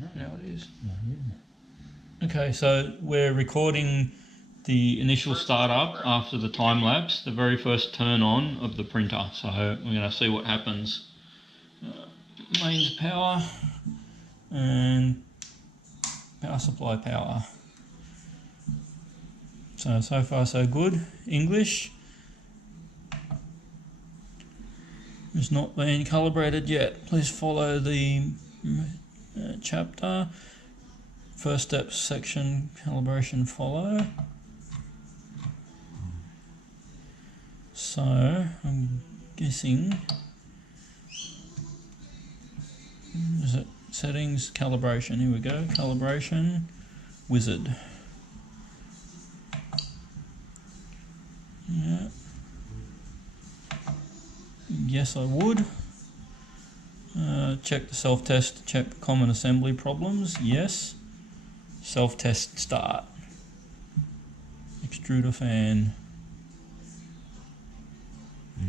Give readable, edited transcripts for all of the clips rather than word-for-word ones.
Now it is. Okay, so we're recording the initial startup after the time lapse, the very first turn on of the printer. So we're going to see what happens. Mains power and power supply power. So far so good. English is not being calibrated yet. Please follow the chapter. First steps section, calibration follow. So I'm guessing, is it settings, calibration? Here we go, calibration, wizard. Yeah. Yes, I would. Check the self-test, check common assembly problems. Yes. Self-test start. Extruder fan.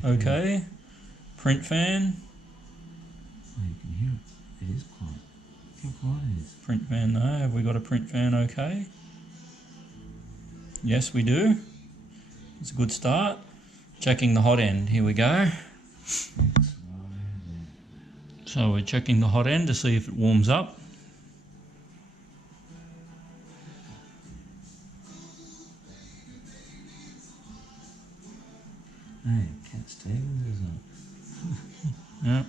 Okay. Print fan. Oh, you can hear it. It is quiet. Look how quiet it is. Print fan, no. Have we got a print fan okay? Yes, we do. It's a good start. Checking the hot end. Here we go. So we're checking the hot end to see if it warms up. Hey, can't stay with it. Yeah.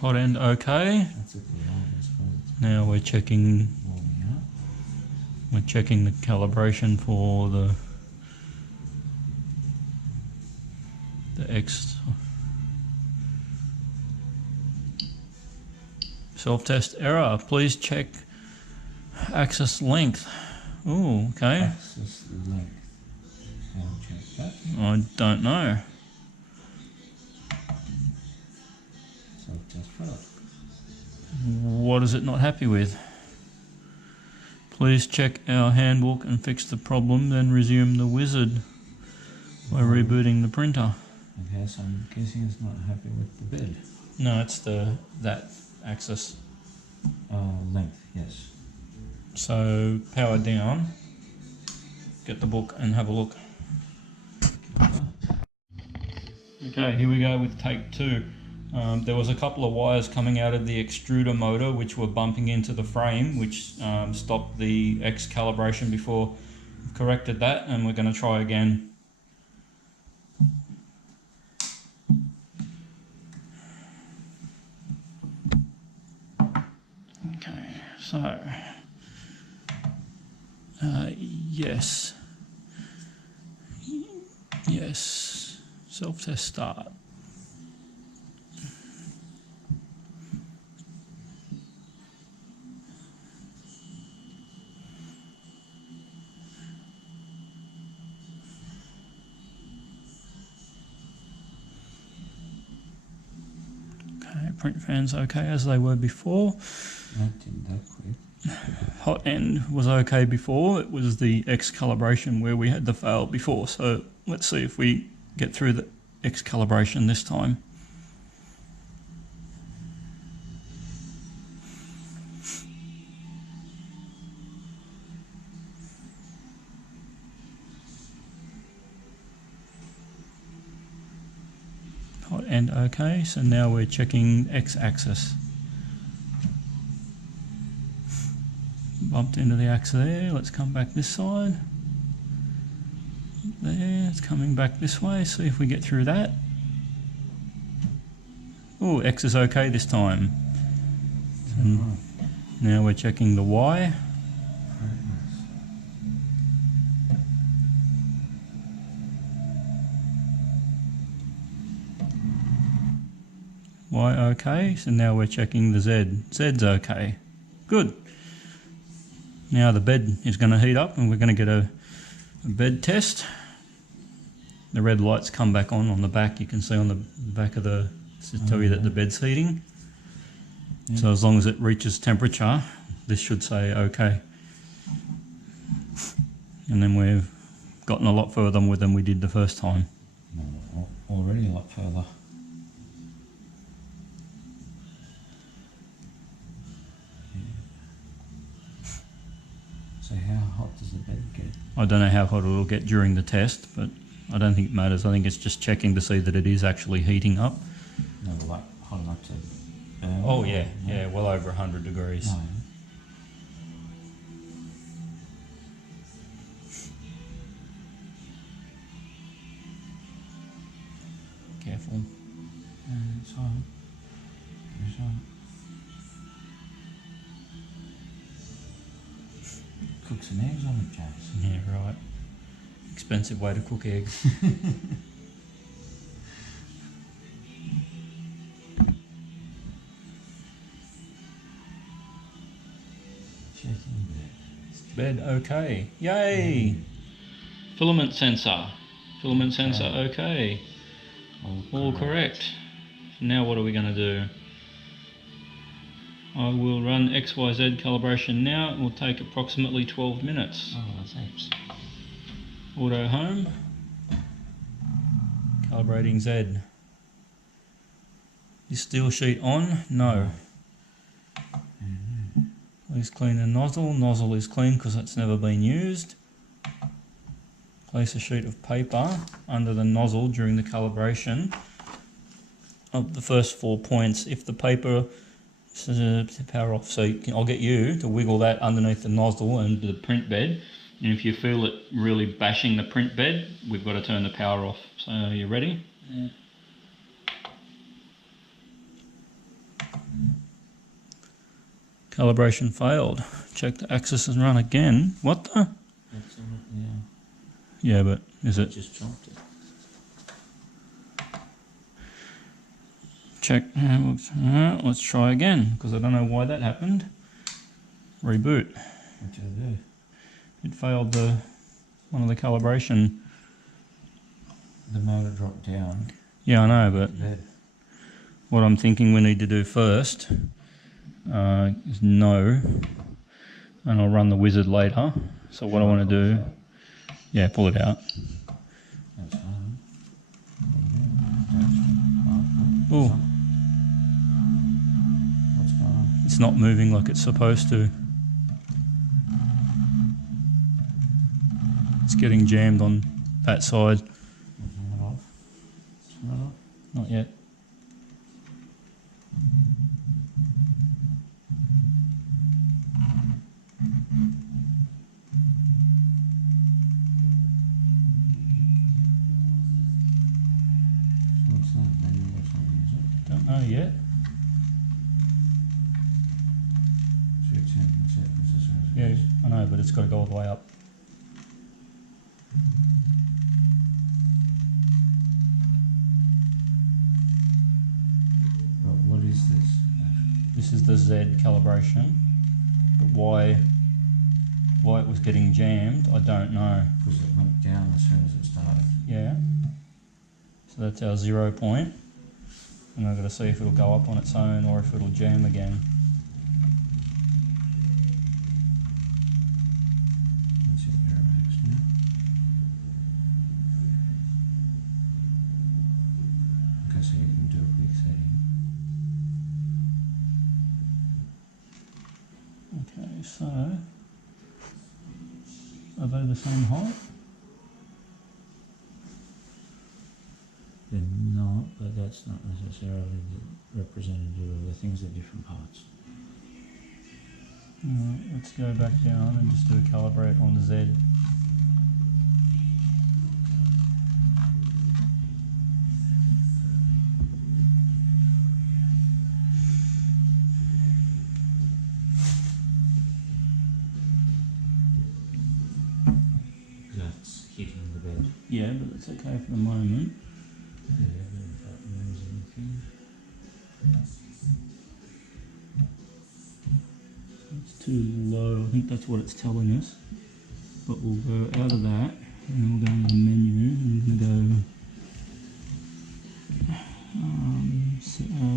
Hot end okay. That's a good one, I suppose. Now we're checking. Warming up. We're checking the calibration for the X. Self-test error. Please check axis length. Oh, okay. Axis length. I'll check that. I don't know. Self-test failed. What is it not happy with? Please check our handbook and fix the problem, then resume the wizard by rebooting the printer. Okay, so I'm guessing it's not happy with the bed. No, it's that axis. Length, yes. So power down. Get the book and have a look. Okay, here we go with take two. There was a couple of wires coming out of the extruder motor which were bumping into the frame, which stopped the X calibration before we've corrected that, and we're going to try again. Okay, so yes, self-test start. Print fans okay as they were before. That didn't that quick. Hot end was okay before. It was the X calibration where we had the fail before. So let's see if we get through the X calibration this time. Hot end okay, so now we're checking X-axis. Bumped into the axis there, let's come back this side. There, it's coming back this way, see if we get through that. Oh, X is okay this time. And now we're checking the Y. Y okay, so now we're checking the Z. Z's okay. Good. Now the bed is going to heat up and we're going to get a bed test. The red lights come back on the back. You can see on the back of the, to tell you that the bed's heating. Yeah. So as long as it reaches temperature, this should say okay. And then we've gotten a lot further with than we did the first time. No. already a lot further. So how hot does the bed get? I don't know how hot it'll get during the test, but I don't think it matters. I think it's just checking to see that it is actually heating up. No, like hot enough to burn? Oh yeah, yeah, well over 100 degrees. No. Careful. It's hot. It's hot. Cook some eggs on it, James. Yeah, right. Expensive way to cook eggs. Checking Bed okay. Yay! Filament sensor. Filament sensor okay. All correct. Now what are we going to do? I will run XYZ calibration now. It will take approximately 12 minutes. Oh, that's heaps. Auto home. Calibrating Z. Is steel sheet on? No. Please clean the nozzle. Nozzle is clean because it's never been used. Place a sheet of paper under the nozzle during the calibration of the first 4 points. If the paper power off, so I'll get you to wiggle that underneath the nozzle and the print bed, and if you feel it really bashing the print bed, we've got to turn the power off. So are you ready? Yeah. Calibration failed. Check the axis and run again. What the? That's all, yeah. Yeah, but is it? Just dropped it. Check. Let's try again because I don't know why that happened. Reboot. What did I do? It failed the one of the calibration. The motor dropped down. Yeah, I know, but Bed. what I'm thinking we need to do first is no, and I'll run the wizard later. So what I want to do, yeah, pull it out. That's fine. Oh, What's going on? it's not moving like it's supposed to. It's getting jammed on that side. Turn it off. Turn it off. Not yet. What's that? Manual or something, is it? Don't know yet. So it's in, that's it. That's as far as it Yeah, goes. I know, but it's got to go all the way up. But what is this? This is the Z calibration, but why it was getting jammed, I don't know. Because it went down as soon as it started. Yeah. So that's our 0 point, and I've got to see if it'll go up on its own or if it'll jam again. Let's hit Aeromax now. Okay, so you can do a quick setting. Okay, so are they the same height? They're not, but that's not necessarily the representative of the things at different parts. Alright, let's go back down and just do a calibrate on the Z. That's hitting the bed. Yeah, but it's okay for the moment. Yeah, but if that moves anything. It's too low, I think that's what it's telling us. But we'll go out of that and then we'll go into the menu and we're going to go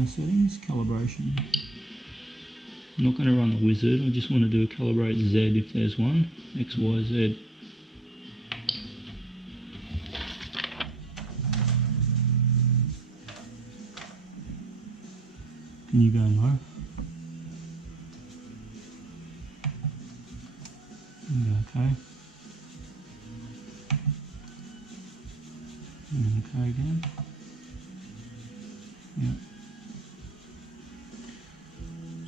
settings, calibration. I'm not going to run the wizard, I just want to do a calibrate Z if there's one, X, Y, Z. Can you go low? Okay. Okay again. Yep.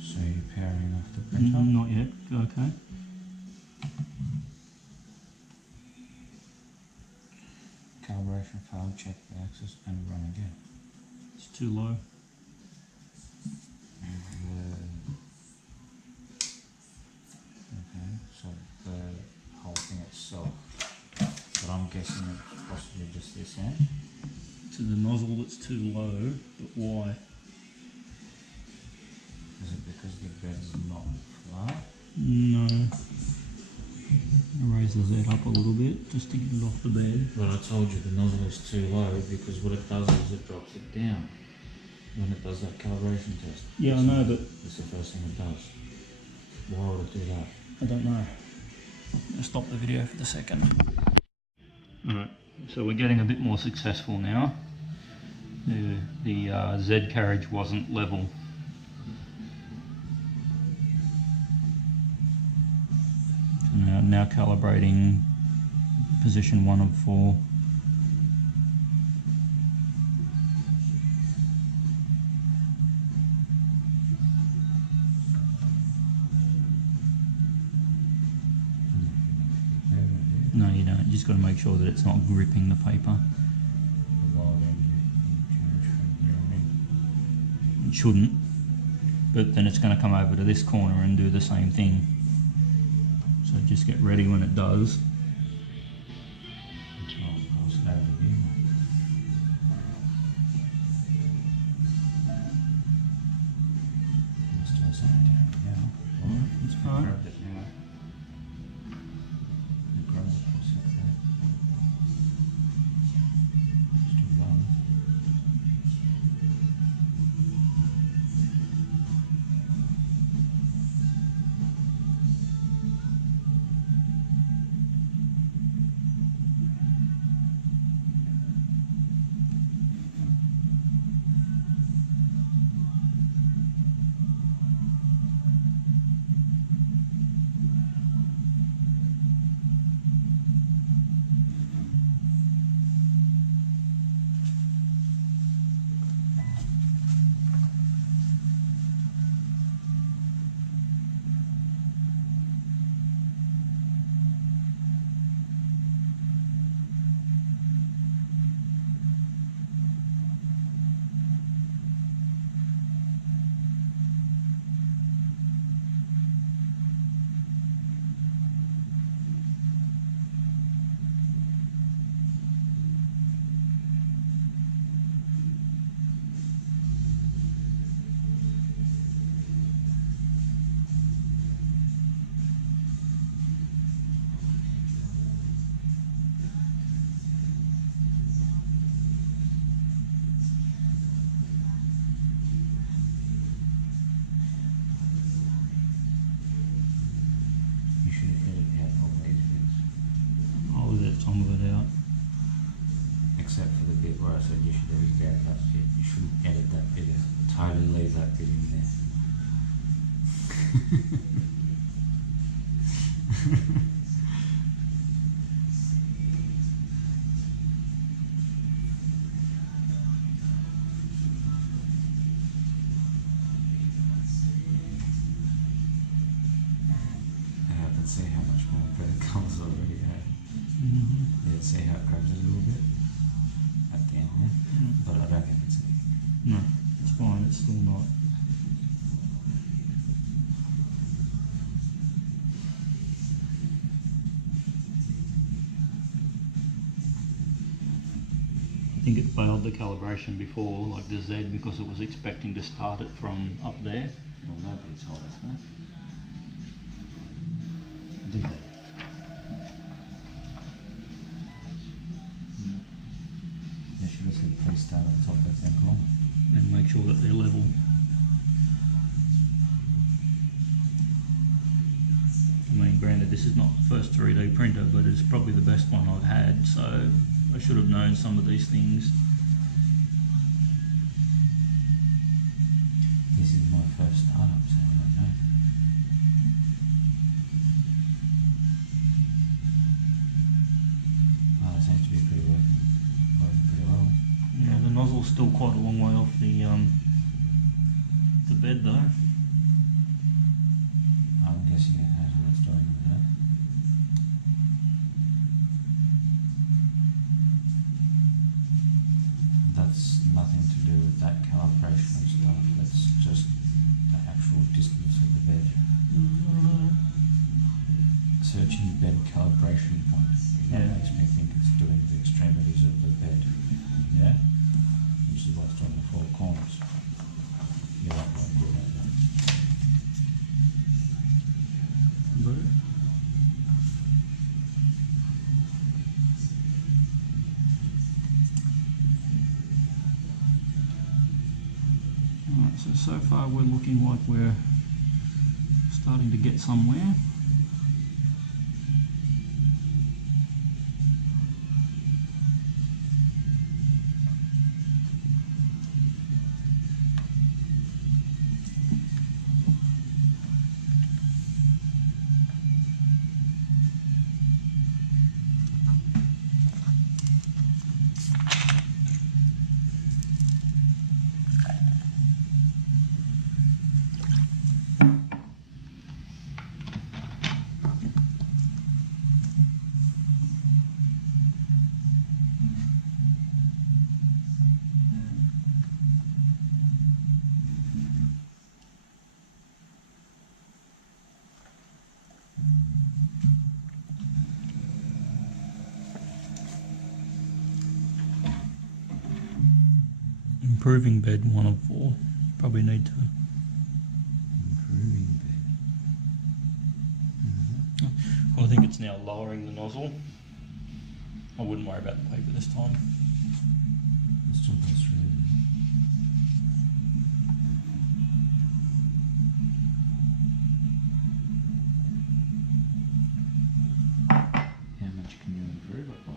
So you're powering off the printer? Not yet. Go okay. Calibration failed, check the axis and run again. It's too low. Okay, so the whole thing itself. But I'm guessing it's possibly just this end. To the nozzle that's too low, but why? Is it because the bed's not flat? No. Raise the Z up a little bit just to get it off the bed. But I told you the nozzle is too low because what it does is it drops it down when it does that calibration test. Yeah, I know, but it's the first thing it does. Why would it do that? I don't know. I'm gonna stop the video for the second. Alright, so we're getting a bit more successful now. The Z carriage wasn't level. So now calibrating position 1 of 4. No, you don't. You just got to make sure that it's not gripping the paper. It shouldn't, but then it's going to come over to this corner and do the same thing. So just get ready when it does. It's fine. Some of it out. Except for the bit where I said you should edit that bit. You shouldn't edit that bit. Totally leave that bit in there. I can see how much more better colours already have. Yeah, see how it grabs it a little bit at the end there, but I don't think it's anything. No, it's fine, it's still not. I think it failed the calibration before, like the Z, because it was expecting to start it from up there. Well, nobody told us that. Did they? They should have said please start at the top left-hand column. And make sure that they're level. I mean, granted, this is not the first 3D printer, but it's probably the best one I've had, so I should have known some of these things. This is nozzle's still quite a long way off the bed though. I'm guessing it knows what it's doing with that. That's nothing to do with that calibration and stuff. That's just the actual distance of the bed. Searching bed calibration point. That makes me think it's doing the extremities of the bed. Yeah? Which is what's doing the four corners. You don't want to do that though. Alright, so far we're looking like we're starting to get somewhere. Improving bed 1 of 4. Probably need to. Improving bed. I think it's now lowering the nozzle. I wouldn't worry about the paper this time. Let's jump this through. How much can you improve it by?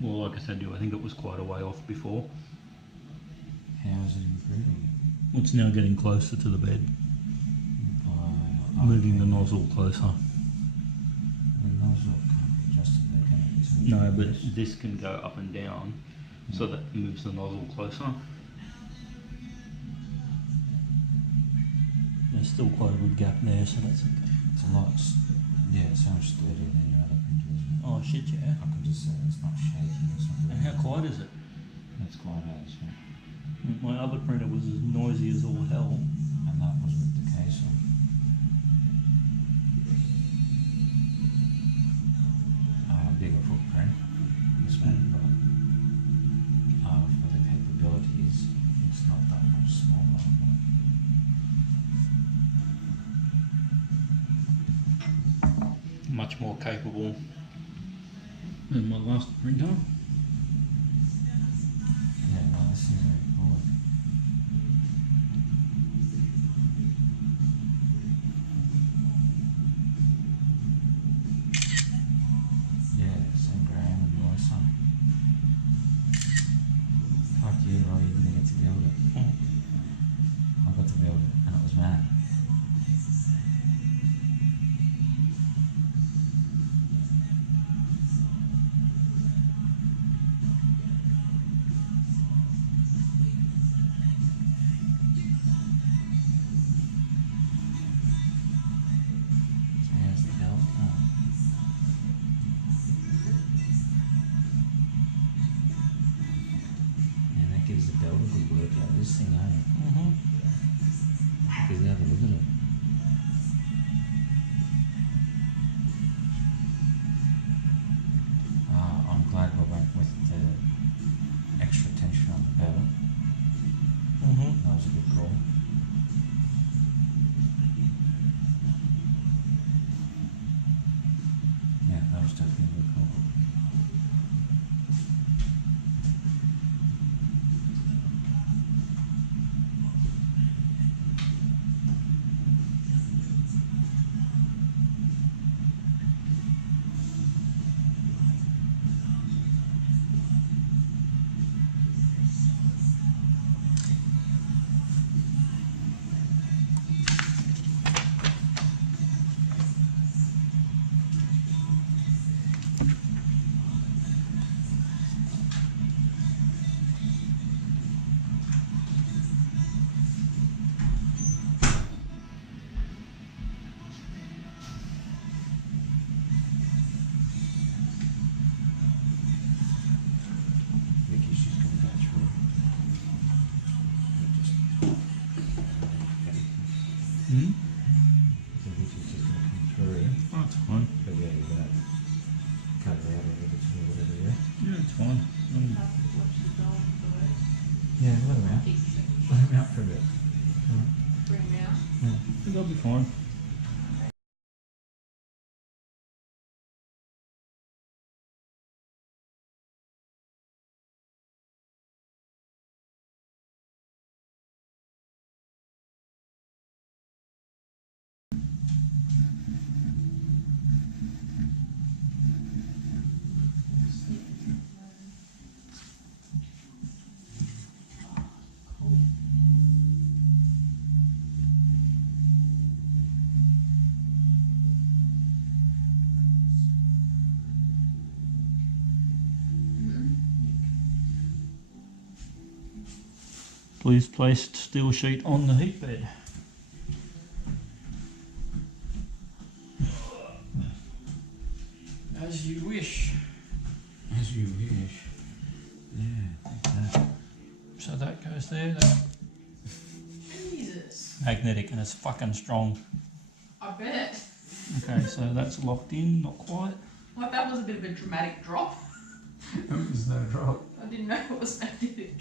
Well, like I said to you, I think it was quite a way off before. How is it improving? Well, it's now getting closer to the bed. By Moving the nozzle closer. The nozzle can't be adjusted, they can it? No, but this can go up and down, so that moves the nozzle closer. There's still quite a good gap there, so that's okay. It's a lot, yeah, it's so much sturdier than your other printer, isn't it? Oh shit, yeah. I can just say it's not shaking, it's not And how quiet is it? It's quite as, yeah. My other printer was as noisy as all hell. And that was with the case on. Bigger footprint, this one, but for the capabilities, it's not that much smaller. Much more capable than my last printer. Yeah, no, this is very cool. Yeah, same Graham and your son. Fuck you, Roy, you didn't get to build it. I got to build it, and it was mad. So here's the belt. And that gives the belt a good workout. This thing, eh? Because have a look at it. I'm glad we went with the extra tension on the belt. That was a good call. Yeah, that was definitely a good call. Hmm? So this is just going to come through. Oh, it's fine. But yeah, you're going to cut it out a little bit or whatever, yeah? Yeah, it's fine. Yeah, let them out. Let them out for a bit. Bring them out. Yeah. I think I'll be fine. Please place steel sheet on the heat bed. As you wish. As you wish. Yeah, like that. So that goes there. That's Jesus. magnetic and it's fucking strong. I bet. Okay, so that's locked in, not quite. Like that was a bit of a dramatic drop. There's no drop. I didn't know it was magnetic.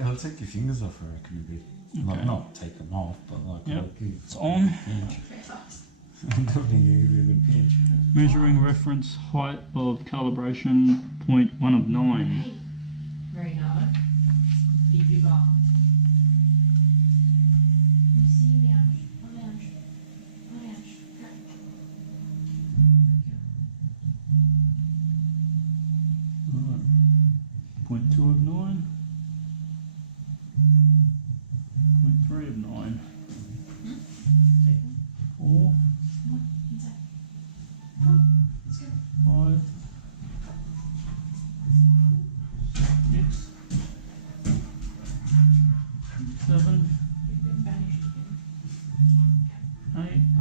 It'll take your fingers off, I reckon, a bit. Okay. Like, not take them off, but like, Yep. like you, It's on. pinch. I'm talking you give you a good pinch. Measuring reference height of calibration 0.1 of 9. Very narrow. Leave your bar. You see, lounge, lounge, lounge. Alright. 0.2 of 9. 0.3 of 9. Take one. 4, Come on, inside. Come on, let's go. 5, 6, 7, We've been banished again. 8,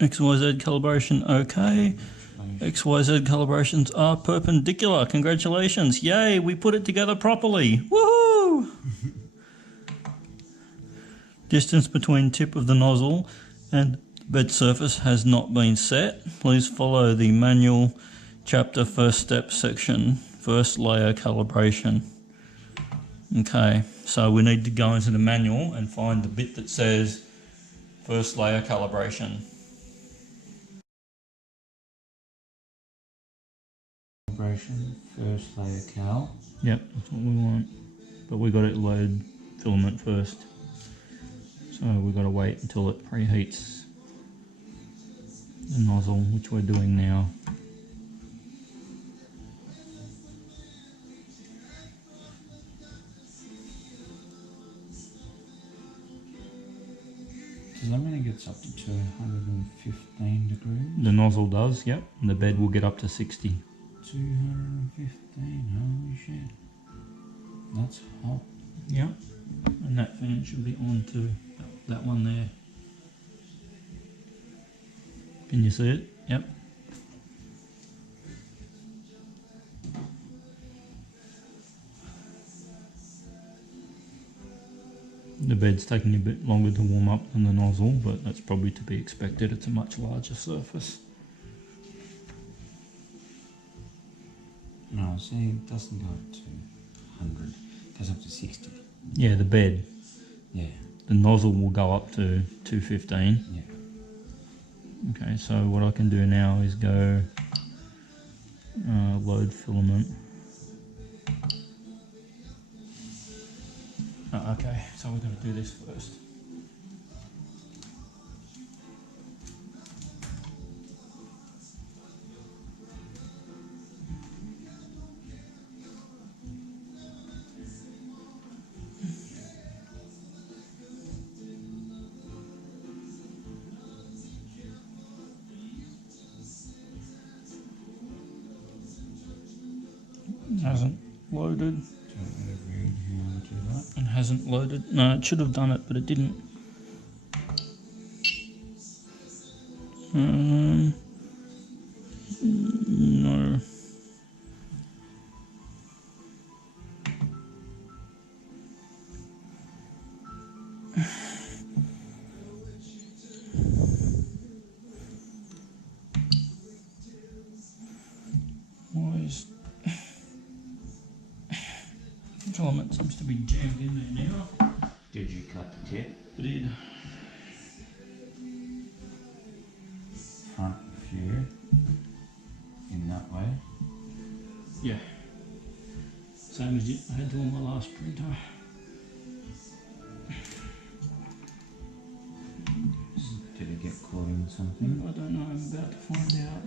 XYZ calibration okay. XYZ calibrations are perpendicular. Congratulations. Yay, we put it together properly. Woohoo! Distance between tip of the nozzle and bed surface has not been set. Please follow the manual chapter first step section, first layer calibration. Okay, so we need to go into the manual and find the bit that says first layer calibration. Calibration, first layer cal. Yep, that's what we want. But we got to load filament first. So we've got to wait until it preheats the nozzle, which we're doing now. Does that mean it gets up to 215 degrees? The nozzle does, yep. And the bed will get up to 60. 215, holy shit. That's hot. Yep. And that fan should be on too. That one there. Can you see it? Yep. The bed's taking a bit longer to warm up than the nozzle, but that's probably to be expected. It's a much larger surface. No, see, it doesn't go up to 100. It goes up to 60. Yeah, the bed. Yeah, The nozzle will go up to 215. yeah. Okay, so what I can do now is go load filament. Oh, okay, so we're going to do this first. Hasn't loaded. So whatever you want to do that. It hasn't loaded. No, it should have done it, but it didn't. filament seems to be jammed in there now. Did you cut the tip? I did. Front view in that way. Yeah. Same as I had to on my last printer. Did it get caught in something? I don't know, I'm about to find out.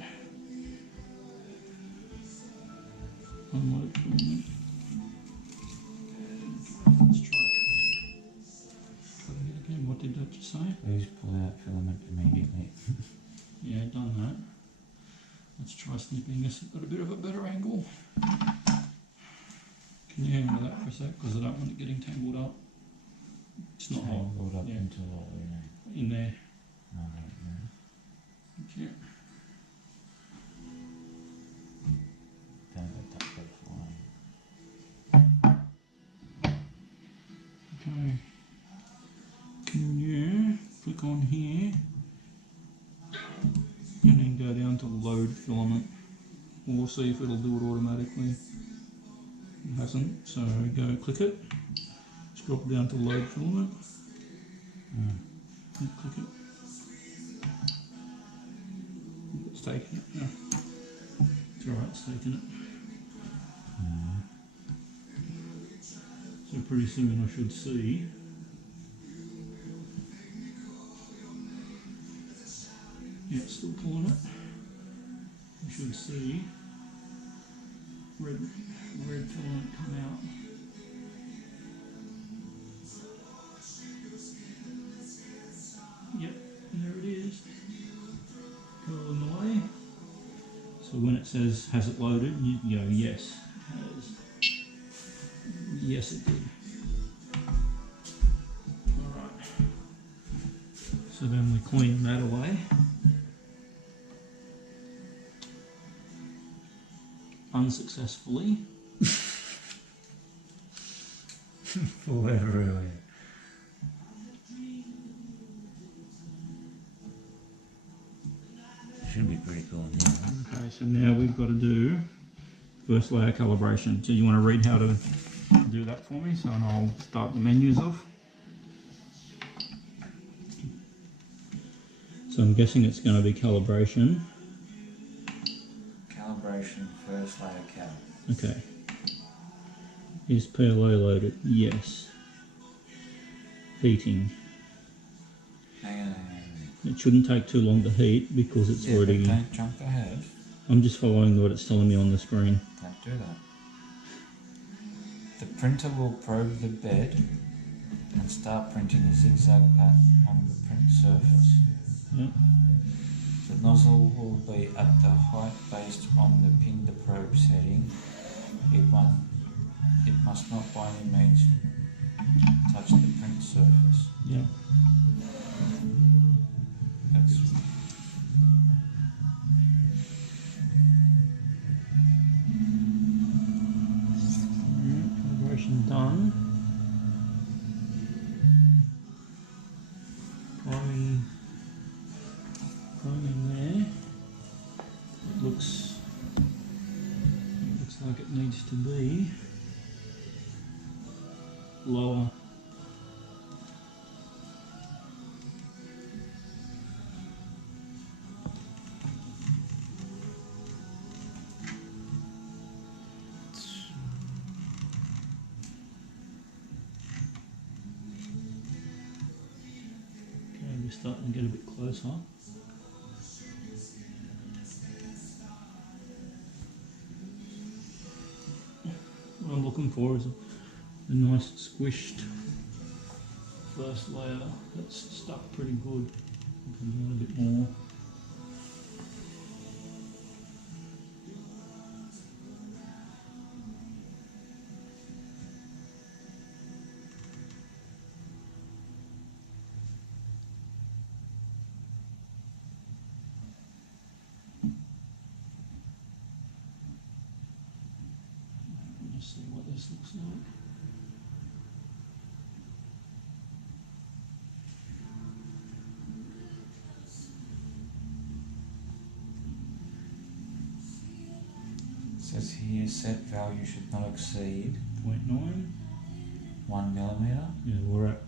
Unload filament. Let's try it again. What did that just say? Please pull out filament immediately. Yeah, done that. Let's try snipping this. Got a bit of a better angle. Can you handle that for a sec? Because I don't want it getting tangled up. It's not hot. Tangled up Yeah. into what we know. In there. I don't know. Okay. Don't let that go flying. Okay. Can you click on here and then go down to load filament? We'll see if it'll do it automatically. It hasn't, so go click it. Scroll down to load filament. And click it. It's taking it now. It's alright, it's taking it. So pretty soon I should see yeah, it's still pulling it. You should see red filament come out. Yep, there it is. Going away. So when it says has it loaded, you go yes, it has. Yes, it did. Alright. So then we clean that away. Unsuccessfully. Whatever earlier. Should be pretty cool now. Okay, so now we've got to do first layer calibration. So you want to read how to do that for me? So I'll start the menus off. So I'm guessing it's going to be calibration. Calibration first layer cal. Okay. Is PLA loaded? Yes. Heating. Hang on. It shouldn't take too long to heat because it's Yeah, already... but don't jump ahead. I'm just following what it's telling me on the screen. Don't do that. The printer will probe the bed and start printing a zigzag pattern on the print surface. Yep. The nozzle will be at the height based on the pin the probe setting. It must not by any means touch the print surface. Yep. That's Calibration done. Priming there. It looks like it needs to be lower. We're starting to get a bit closer. What I'm looking for is a nice squished first layer that's stuck pretty good. I can do a bit more. See what this looks like. It says here set value should not exceed 0.9. 1 millimeter. Yeah,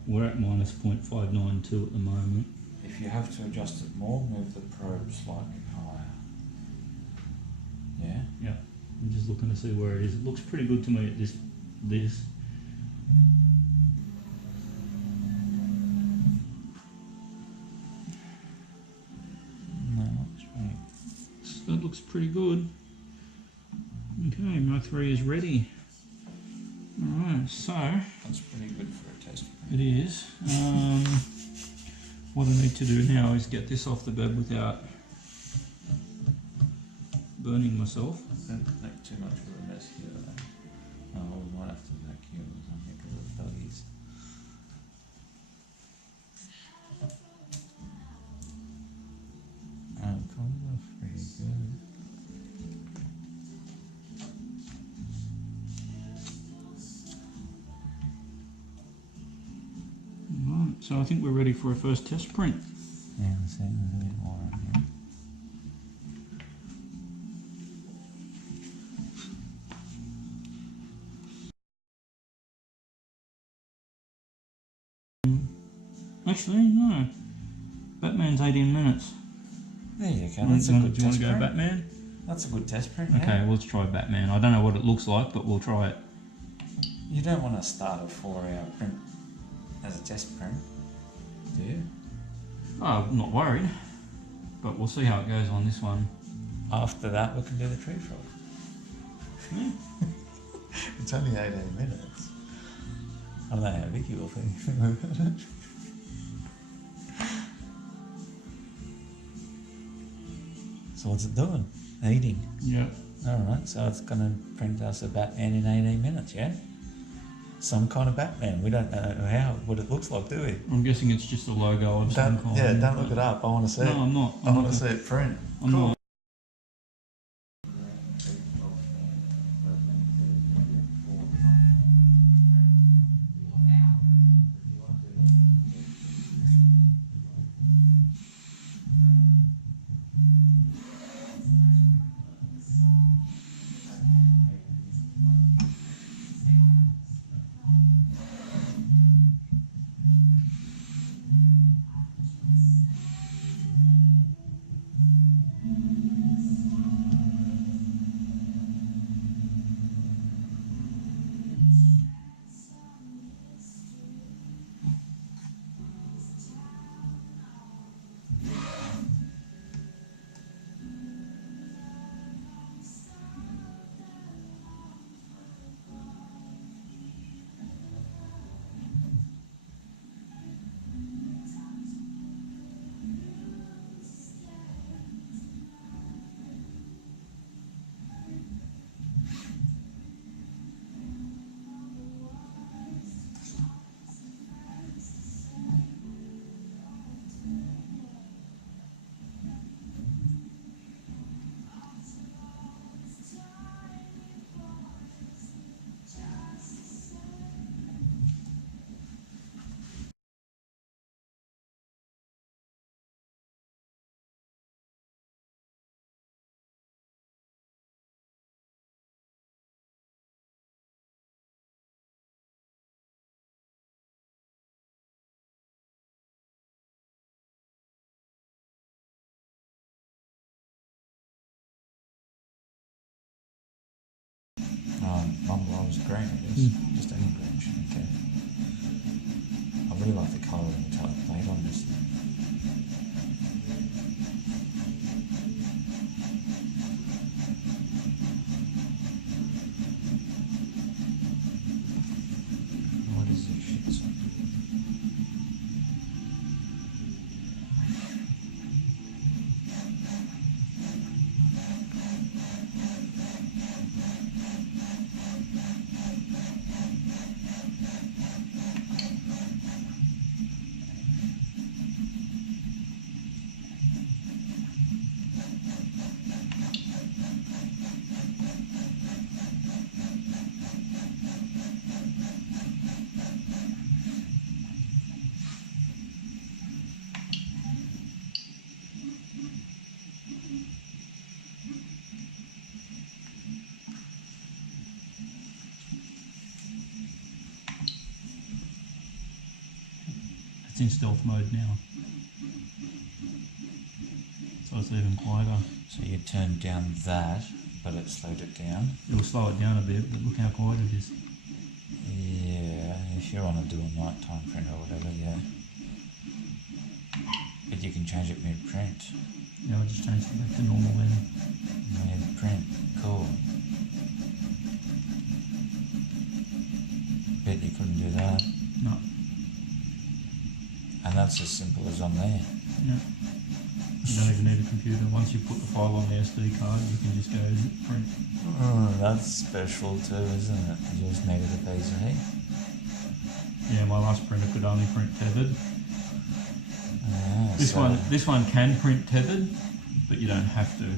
we're at minus 0.592 at the moment. If you have to adjust it more, move the probe slightly higher. Yeah? Yeah, I'm just looking to see where it is. It looks pretty good to me at this. No, that's right. That looks pretty good. Okay, Mark 3 is ready. Alright, so That's pretty good for a test. it is. What I need to do now is get this off the bed without burning myself. Don't make too much of a mess here though. Oh, we might have to vacuum or something because of doggies. Comes off pretty good. Alright, so I think we're ready for a first test print. Yeah, let's see, there's a bit more on here. Actually, no. Batman's 18 minutes. There you go, Do that's a you good want to test go print. Batman? That's a good test print, yeah. Okay, let's try Batman. I don't know what it looks like, but we'll try it. You don't want to start a 4-hour print as a test print, do you? Oh, I'm not worried. But we'll see how it goes on this one. After that, we can do the tree frog. Yeah. It's only 18 minutes. I don't know how Vicky will think about it. So what's it doing? Eating. Yeah. Alright, so it's going to print us a Batman in 18 minutes, yeah? Some kind of Batman. We don't know what it looks like, do we? I'm guessing it's just a logo of some kind. Yeah, don't look it up. I want to see it. No, I'm not. I want to see it print. I'm not. I was green, I guess. Just any green should be okay. I really like the colour and metallic plate on this thing. What is this shit song? It's in stealth mode now. So it's even quieter. So you turned down that, but it slowed it down. It'll slow it down a bit, but look how quiet it is. Yeah, if you want to do a nighttime print or whatever, yeah. But you can change it mid-print. Yeah, I'll just change it back to normal then. Mid-print, cool. Bet you couldn't do that. No. And that's as simple as on there. Yeah. You don't even need a computer. Once you put the file on the SD card, you can just go print. Oh, that's special too, isn't it? You just needed a PC. Yeah, my last printer could only print tethered. Yeah, This one can print tethered, but you don't have to.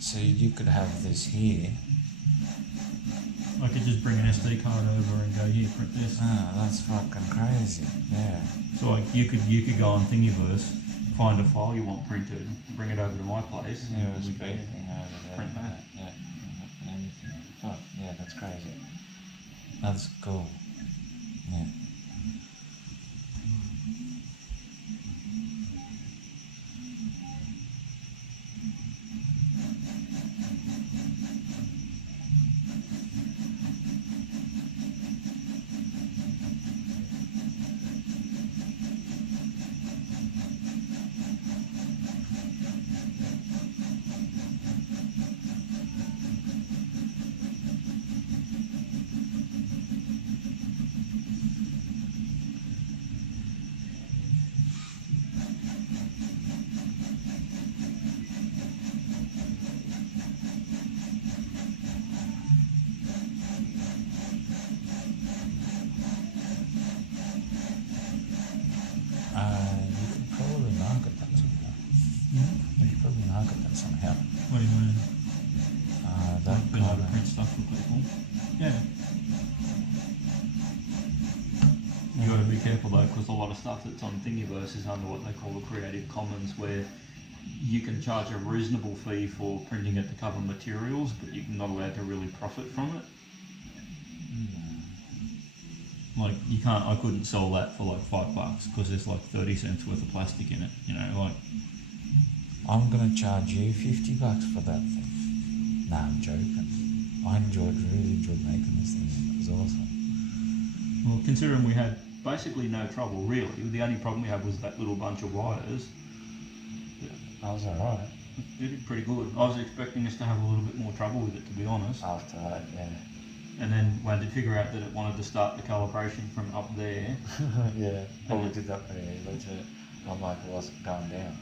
So you could have this here. I could just bring an SD card over and go, here, print this. Ah, that's fucking crazy. Yeah. So like you could go on Thingiverse, find a file you want printed, bring it over to my place, Yeah, and it's we go anything over there. print that. Yeah, anything. Fuck, yeah, that's crazy. That's cool. Yeah. You could probably market that somehow. You could probably market that somehow. What do you mean? That Being able kind to of, print stuff for people. Yeah. You got to be careful though, because a lot of stuff that's on Thingiverse is under what they call the Creative Commons, where you can charge a reasonable fee for printing it to cover materials, but you're not allowed to really profit from it. Like you can't. I couldn't sell that for like $5 because there's like 30 cents worth of plastic in it. You know, like. I'm gonna charge you $50 for that thing. Nah, I'm joking. I really enjoyed making this thing. It was awesome. Well, considering we had basically no trouble really, the only problem we had was that little bunch of wires. I was alright. It did pretty good. I was expecting us to have a little bit more trouble with it, to be honest. After that, yeah. And then when I did figure out that it wanted to start the calibration from up there. Yeah, probably did that pretty easily too. I'm like, it wasn't going down.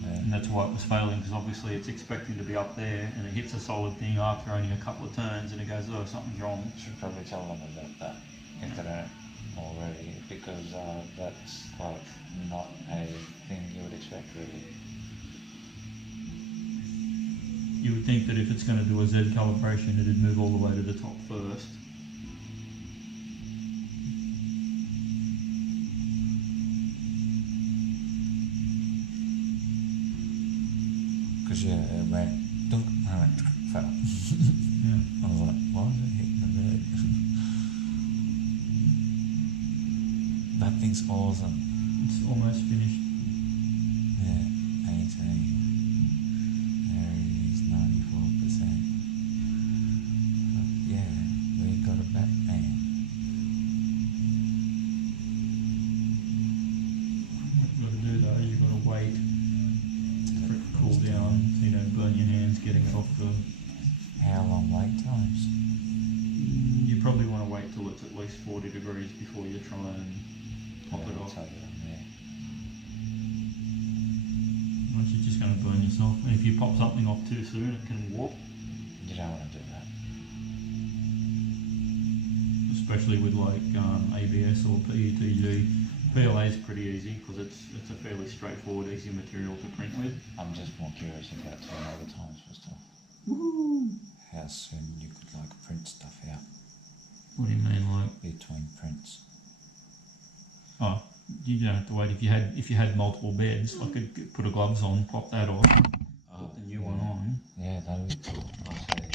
Yeah. And that's why it was failing, because obviously it's expecting to be up there and it hits a solid thing after only a couple of turns and it goes, oh, something's wrong. Should probably tell them about that if they don't already, because that's like not a thing you would expect really. You would think that if it's going to do a Z calibration, it'd move all the way to the top first. Because yeah, it went dunk and I went fell. Yeah. I was like, why is it hitting the bed? That thing's awesome. It's almost finished. Yeah, 18. There it is, 94%. But yeah, we got a Batman. What you've got to do though, you've got to wait for it to cool down so you don't burn your hands getting it off the... How long wait times? You probably want to wait till it's at least 40 degrees before you try and pop it off. Yeah. Otherwise you're just going to burn yourself. And if you pop something off too soon, it can warp. You don't want to do that. Especially with like ABS or PETG. PLA is pretty easy because it's a fairly straightforward, easy material to print with. I'm just more curious about turnover times for stuff. Woohoo! How soon you could like print stuff out What do you mean, like? between prints. Oh, you don't have to wait. If you had multiple beds, I could put a gloves on, pop that off, put the new one on. Yeah, that would be cool. I'll say